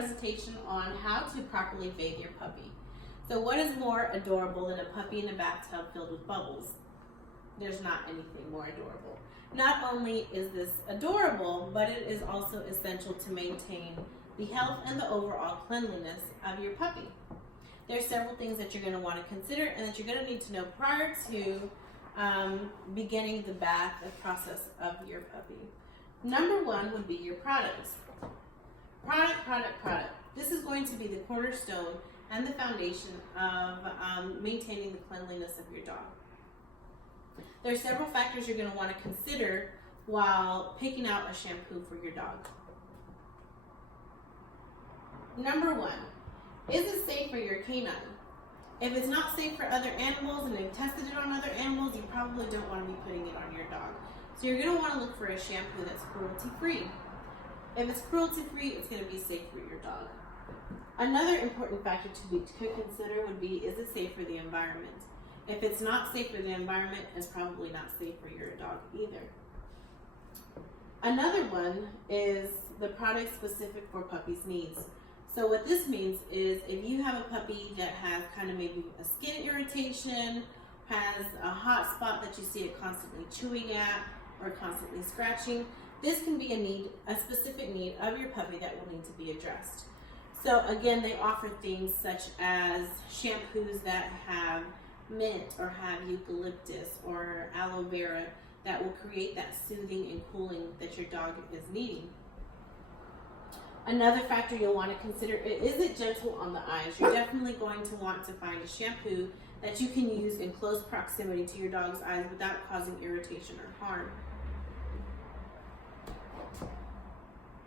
presentation on how to properly bathe your puppy. So what is more adorable than a puppy in a bathtub filled with bubbles? There's not anything more adorable. Not only is this adorable, but it is also essential to maintain the health and the overall cleanliness of your puppy. There are several things that you're going to want to consider and that you're going to need to know prior to beginning the bath process of your puppy. Number one would be your products. Product. This is going to be the cornerstone and the foundation of maintaining the cleanliness of your dog. There are several factors you're going to want to consider while picking out a shampoo for your dog. Number one, is it safe for your canine? If it's not safe for other animals and they've tested it on other animals, you probably don't want to be putting it on your dog. So you're going to want to look for a shampoo that's cruelty-free. If it's cruelty-free, it's going to be safe for your dog. Another important factor to consider would be, is it safe for the environment? If it's not safe for the environment, it's probably not safe for your dog either. Another one is the product specific for puppies' needs. So what this means is if you have a puppy that has kind of maybe a skin irritation, has a hot spot that you see it constantly chewing at or constantly scratching, this can be a specific need of your puppy that will need to be addressed. So again, they offer things such as shampoos that have mint or have eucalyptus or aloe vera that will create that soothing and cooling that your dog is needing. Another factor you'll want to consider, is it gentle on the eyes? You're definitely going to want to find a shampoo that you can use in close proximity to your dog's eyes without causing irritation or harm.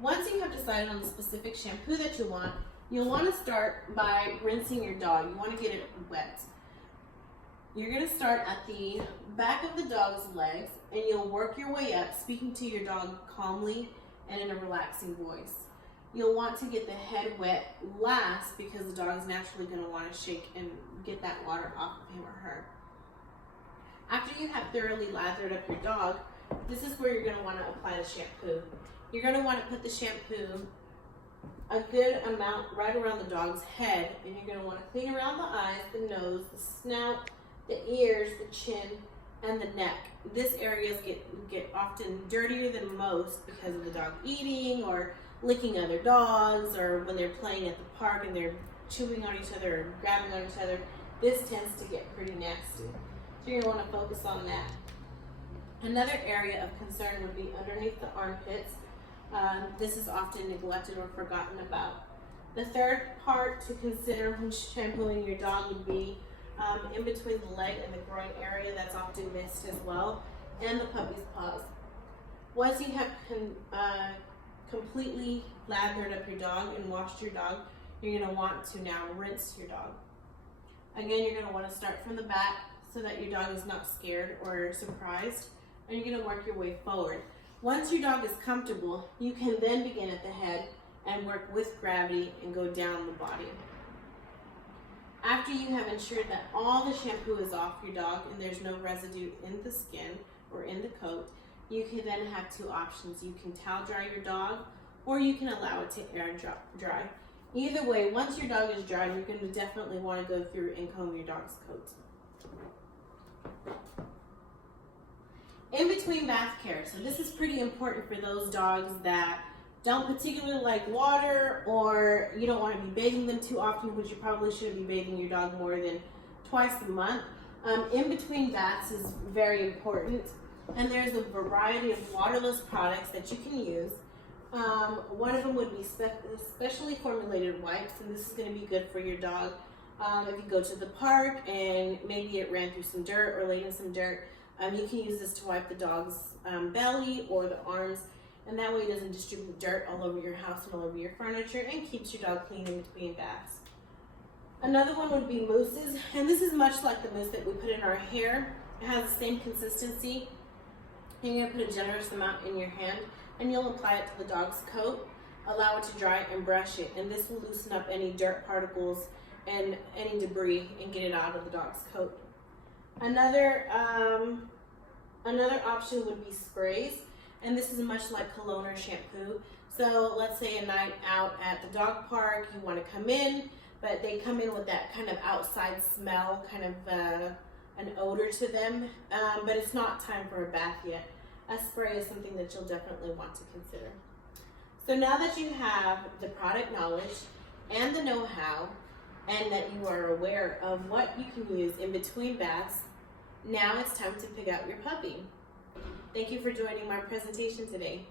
Once you have decided on the specific shampoo that you want, you'll want to start by rinsing your dog. You want to get it wet. You're going to start at the back of the dog's legs and you'll work your way up, speaking to your dog calmly and in a relaxing voice. You'll want to get the head wet last because the dog is naturally going to want to shake and get that water off of him or her. After you have thoroughly lathered up your dog, this is where you're going to want to apply the shampoo. You're going to want to put the shampoo a good amount right around the dog's head, and you're going to want to clean around the eyes, the nose, the snout, the ears, the chin, and the neck. This areas get often dirtier than most because of the dog eating or licking other dogs, or when they're playing at the park and they're chewing on each other or grabbing on each other. This tends to get pretty nasty. So you're going to want to focus on that. Another area of concern would be underneath the armpits. This is often neglected or forgotten about. The third part to consider when shampooing your dog would be in between the leg and the groin area. That's often missed as well, and the puppy's paws. Once you have completely lathered up your dog and washed your dog, you're going to want to now rinse your dog. Again, you're going to want to start from the back so that your dog is not scared or surprised, and you're going to work your way forward. Once your dog is comfortable, you can then begin at the head and work with gravity and go down the body. After you have ensured that all the shampoo is off your dog and there's no residue in the skin or in the coat, you can then have two options. You can towel dry your dog, or you can allow it to air dry. Either way, once your dog is dry, you're going to definitely want to go through and comb your dog's coat. In between bath care. So this is pretty important for those dogs that don't particularly like water, or you don't want to be bathing them too often, which you probably shouldn't be bathing your dog more than twice a month. In between baths is very important. And there's a variety of waterless products that you can use. One of them would be specially formulated wipes, and this is going to be good for your dog. If you go to the park and maybe it ran through some dirt or laid in some dirt, you can use this to wipe the dog's belly or the arms, and that way it doesn't distribute dirt all over your house and all over your furniture, and keeps your dog clean in between baths. Another one would be mousses, and this is much like the mousse that we put in our hair. It has the same consistency. And you're going to put a generous amount in your hand, and you'll apply it to the dog's coat, allow it to dry, and brush it. And this will loosen up any dirt particles and any debris and get it out of the dog's coat. Another option would be sprays, and this is much like cologne or shampoo. So let's say a night out at the dog park, you want to come in, but they come in with that kind of outside smell, kind of an odor to them, but it's not time for a bath yet. A spray is something that you'll definitely want to consider. So now that you have the product knowledge and the know-how, and that you are aware of what you can use in between baths, now it's time to pick out your puppy. Thank you for joining my presentation today.